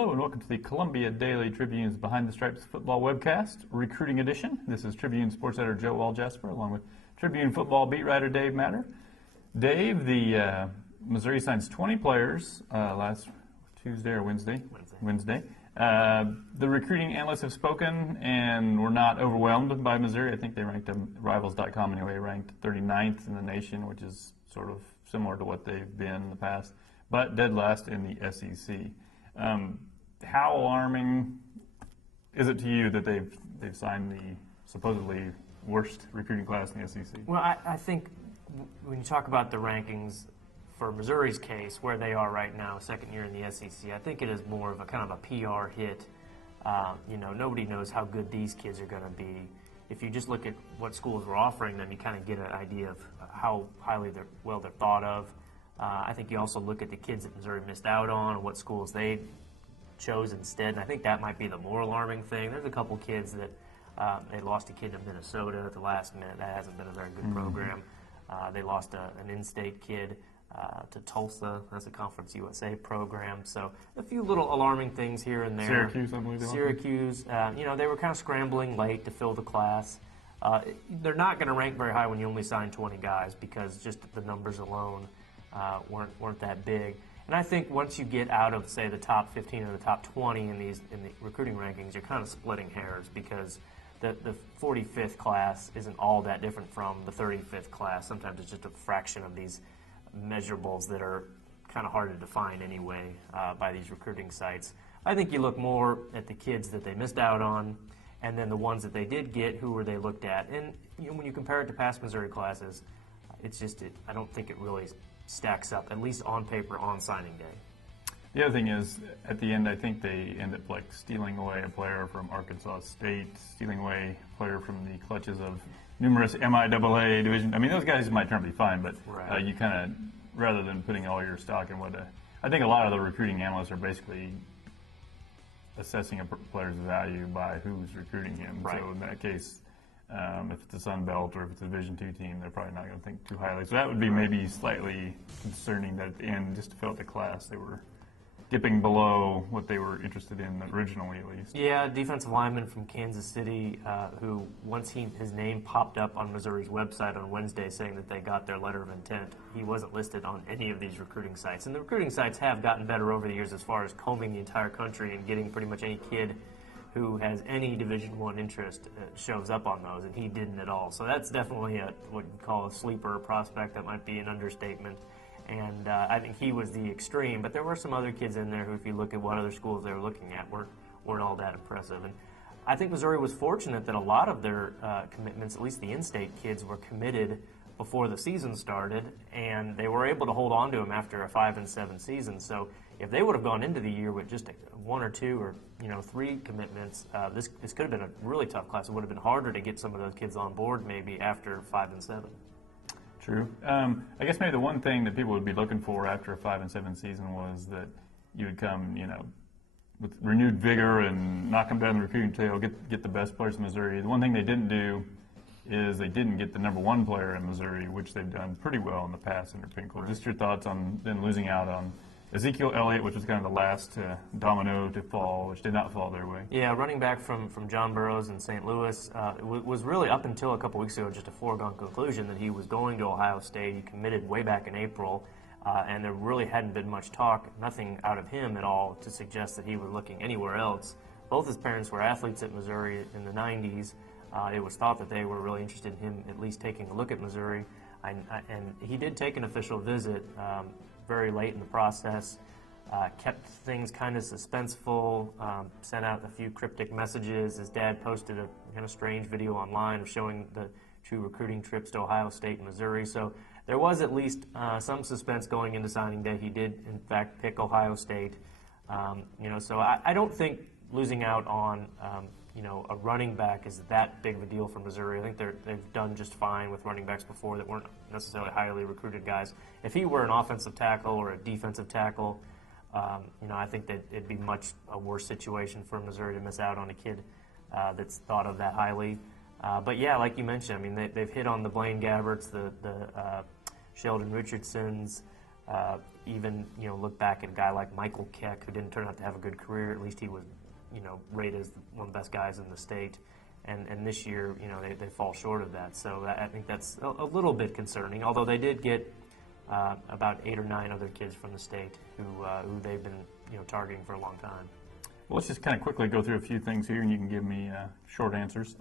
Hello and welcome to the Columbia Daily Tribune's Behind the Stripes Football Webcast, Recruiting Edition. This is Tribune Sports Editor Joe Walljasper along with Tribune Football Beat Writer Dave Matter. Dave, the Missouri signs 20 players last Tuesday or Wednesday. The recruiting analysts have spoken and were not overwhelmed by Missouri. I think they ranked them, Rivals.com anyway, ranked 39th in the nation, which is sort of similar to what they've been in the past, but dead last in the SEC. How alarming is it to you that they've signed the supposedly worst recruiting class in the SEC? Well, I think when you talk about the rankings for Missouri's case, where they are right now, second year in the SEC, I think it is more of a kind of a PR hit. Nobody knows how good these kids are going to be. If you just look at what schools were offering them, you kind of get an idea of how highly they're thought of. I think you also look at the kids that Missouri missed out on and what schools they chose instead, and I think that might be the more alarming thing. There's a couple kids that they lost a kid to Minnesota at the last minute. That hasn't been a very good program. They lost an in-state kid to Tulsa. That's a Conference USA program. So a few little alarming things here and there. Syracuse, I believe. Syracuse, they were kind of scrambling late to fill the class. They're not going to rank very high when you only sign 20 guys because just the numbers alone weren't that big. And I think once you get out of, say, the top 15 or the top 20 in the recruiting rankings, you're kind of splitting hairs because the 45th class isn't all that different from the 35th class. Sometimes it's just a fraction of these measurables that are kind of hard to define anyway by these recruiting sites. I think you look more at the kids that they missed out on and then the ones that they did get, who were they looked at. And when you compare it to past Missouri classes, I don't think it really stacks up, at least on paper, on signing day. The other thing is, at the end, I think they end up stealing away a player from Arkansas State, stealing away a player from the clutches of numerous MIAA division. I mean, those guys might turn out to be fine, but right. You kind of, rather than putting all your stock in I think a lot of the recruiting analysts are basically assessing a player's value by who's recruiting him. Right. So in that case, if it's a Sun Belt or if it's a Division II team, they're probably not going to think too highly. So that would be maybe slightly concerning that at the end, just to fill out the class, they were dipping below what they were interested in originally, at least. Yeah, defensive lineman from Kansas City, who once his name popped up on Missouri's website on Wednesday saying that they got their letter of intent, he wasn't listed on any of these recruiting sites. And the recruiting sites have gotten better over the years as far as combing the entire country and getting pretty much any kid who has any Division I interest shows up on those, and he didn't at all. So that's definitely what you call a sleeper prospect. That might be an understatement. And I think he was the extreme. But there were some other kids in there who, if you look at what other schools they were looking at, weren't all that impressive. And I think Missouri was fortunate that a lot of their commitments, at least the in-state kids, were committed before the season started, and they were able to hold on to them after a 5-7 season. So if they would have gone into the year with just one or two or 3 commitments, this could have been a really tough class. It would have been harder to get some of those kids on board maybe after 5-7. True. I guess maybe the one thing that people would be looking for after a 5-7 season was that you would come, with renewed vigor and knock them down the recruiting trail, get the best players in Missouri. The one thing they didn't do is they didn't get the number 1 player in Missouri, which they've done pretty well in the past under Pinkel. Just your thoughts on then losing out on Ezekiel Elliott, which was kind of the last domino to fall, which did not fall their way. Yeah, running back from John Burroughs in St. Louis, was really up until a couple weeks ago just a foregone conclusion that he was going to Ohio State. He committed way back in April, and there really hadn't been much talk, nothing out of him at all to suggest that he was looking anywhere else. Both his parents were athletes at Missouri in the 90s. It was thought that they were really interested in him at least taking a look at Missouri, and he did take an official visit very late in the process, kept things kind of suspenseful, sent out a few cryptic messages. His dad posted a kind of strange video online of showing the 2 recruiting trips to Ohio State and Missouri. So there was at least some suspense going into signing day. He did, in fact, pick Ohio State. So I don't think losing out on a running back is that big of a deal for Missouri. I think they've done just fine with running backs before that weren't necessarily highly recruited guys. If he were an offensive tackle or a defensive tackle, I think that it'd be much a worse situation for Missouri to miss out on a kid that's thought of that highly. But yeah, like you mentioned, I mean, they've hit on the Blaine Gabberts, the Sheldon Richardsons, Even look back at a guy like Michael Keck, who didn't turn out to have a good career. At least he was rated as one of the best guys in the state. And this year, they fall short of that. So I think that's a little bit concerning. Although they did get about 8 or 9 other kids from the state who they've been targeting for a long time. Well, let's just kind of quickly go through a few things here, and you can give me short answers.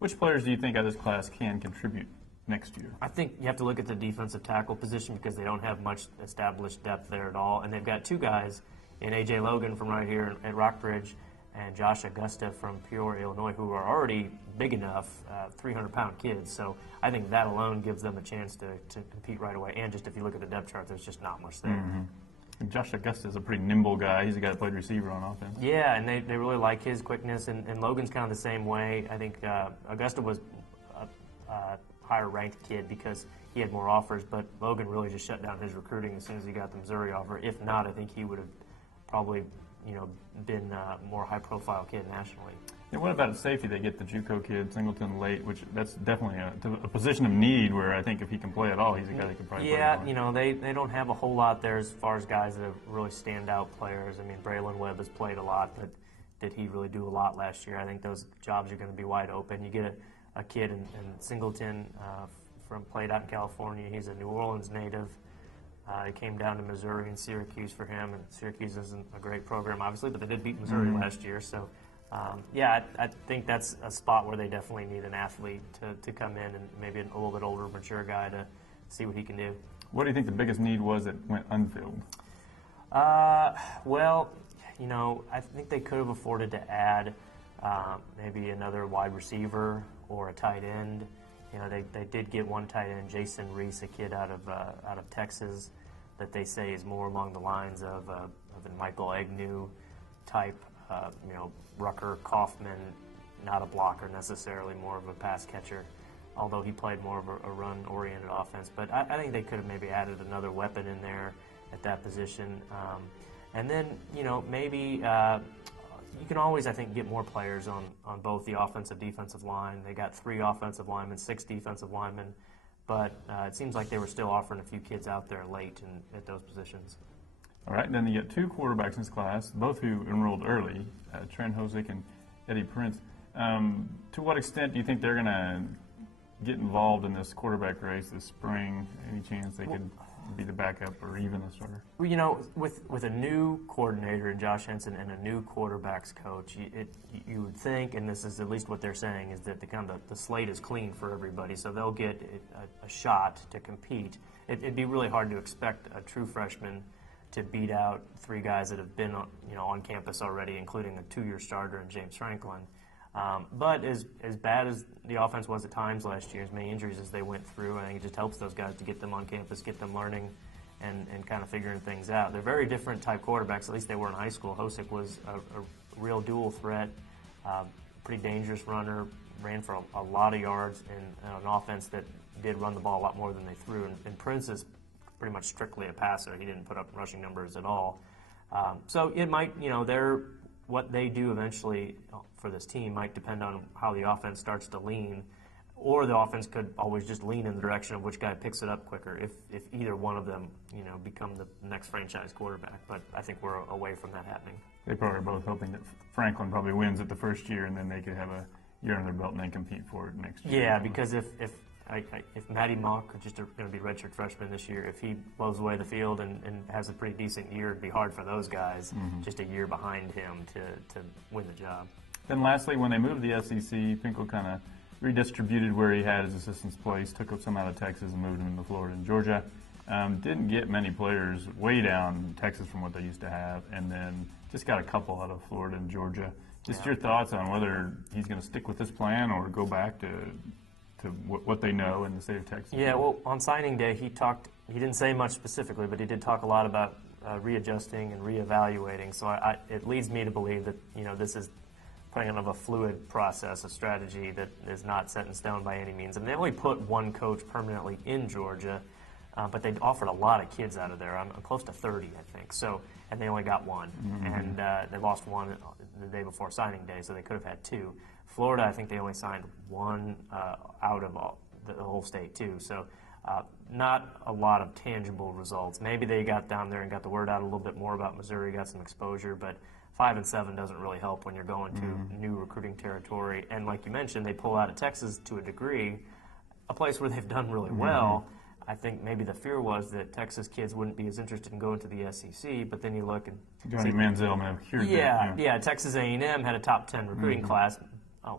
Which players do you think out of this class can contribute next year? I think you have to look at the defensive tackle position because they don't have much established depth there at all. And they've got 2 guys in A.J. Logan from right here at Rockbridge and Josh Augusta from Peoria, Illinois, who are already big enough, 300-pound kids. So I think that alone gives them a chance to compete right away. And just if you look at the depth chart, there's just not much there. Mm-hmm. And Josh Augusta is a pretty nimble guy. He's a guy that played receiver on offense. Yeah, and they really like his quickness, and Logan's kind of the same way. I think Augusta was a higher-ranked kid because he had more offers, but Logan really just shut down his recruiting as soon as he got the Missouri offer. If not, I think he would have probably been a more high-profile kid nationally. And what about at safety? They get the JUCO kid, Singleton, late, which that's definitely a position of need where I think if he can play at all, he's a guy that could probably play at all. They don't have a whole lot there as far as guys that are really standout players. I mean, Braylon Webb has played a lot, but did he really do a lot last year? I think those jobs are going to be wide open. You get a kid in Singleton played out in California. He's a New Orleans native. He came down to Missouri and Syracuse for him, and Syracuse isn't a great program, obviously, but they did beat Missouri last year, so... I think that's a spot where they definitely need an athlete to come in and maybe a little bit older, mature guy to see what he can do. What do you think the biggest need was that went unfilled? Well, I think they could have afforded to add maybe another wide receiver or a tight end. They did get one tight end, Jason Reese, a kid out of Texas, that they say is more along the lines of a Michael Agnew type. Rucker Kaufman, not a blocker necessarily, more of a pass catcher, although he played more of a run-oriented offense. But I think they could have maybe added another weapon in there at that position. And then, maybe you can always, I think, get more players on both the offensive defensive line. They got 3 offensive linemen, 6 defensive linemen, but it seems like they were still offering a few kids out there late at those positions. All right, then you get 2 quarterbacks in this class, both who enrolled early, Trent Hosick and Eddie Prince. To what extent do you think they're going to get involved in this quarterback race this spring? Any chance they could be the backup or even the starter? Well, with a new coordinator in Josh Henson and a new quarterbacks coach, you would think, and this is at least what they're saying, is that the slate is clean for everybody, so they'll get a shot to compete. It'd be really hard to expect a true freshman to beat out 3 guys that have been on campus already, including a 2-year starter in James Franklin. But as bad as the offense was at times last year, as many injuries as they went through, I think it just helps those guys to get them on campus, get them learning, and kind of figuring things out. They're very different type quarterbacks, at least they were in high school. Hosick was a real dual threat, pretty dangerous runner, ran for a lot of yards in an offense that did run the ball a lot more than they threw. And Prince is pretty much strictly a passer. He didn't put up rushing numbers at all. So it might, what they do eventually for this team might depend on how the offense starts to lean, or the offense could always just lean in the direction of which guy picks it up quicker if either one of them, become the next franchise quarterback. But I think we're away from that happening. They probably are both hoping that Franklin probably wins it the first year, and then they could have a year under their belt and then compete for it next year. Yeah, because if Matty Mock, just going to be a redshirt freshman this year, if he blows away the field and has a pretty decent year, it'd be hard for those guys just a year behind him to win the job. Then lastly, when they moved to the SEC, Finkel kind of redistributed where he had his assistants placed, took up some out of Texas and moved them into Florida and Georgia. Didn't get many players way down in Texas from what they used to have, and then just got a couple out of Florida and Georgia. Just your thoughts on whether he's going to stick with this plan or go back to what they know in the state of Texas. Yeah, well, on signing day, he didn't say much specifically, but he did talk a lot about readjusting and reevaluating. So it leads me to believe that, this is kind of a fluid process, a strategy that is not set in stone by any means. And they only put one coach permanently in Georgia, but they offered a lot of kids out of there. I'm close to 30, I think. So, and they only got one. And they lost one the day before signing day, so they could have had 2. Florida, I think they only signed 1 out of the whole state, too. So Not a lot of tangible results. Maybe they got down there and got the word out a little bit more about Missouri, got some exposure, but 5-7 doesn't really help when you're going to new recruiting territory. And like you mentioned, they pull out of Texas to a degree, a place where they've done really well. I think maybe the fear was that Texas kids wouldn't be as interested in going to the SEC, but then you look and Johnny Manziel, Texas A&M had a top 10 recruiting class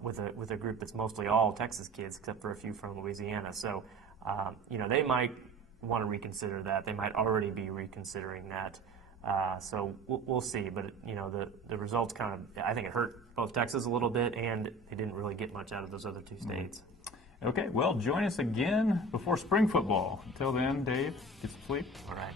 with a group that's mostly all Texas kids, except for a few from Louisiana. So, they might want to reconsider that. They might already be reconsidering that. So we'll see. But the results kind of, I think it hurt both Texas a little bit, and they didn't really get much out of those other two states. Okay, well, join us again before spring football. Until then, Dave, get some sleep. All right.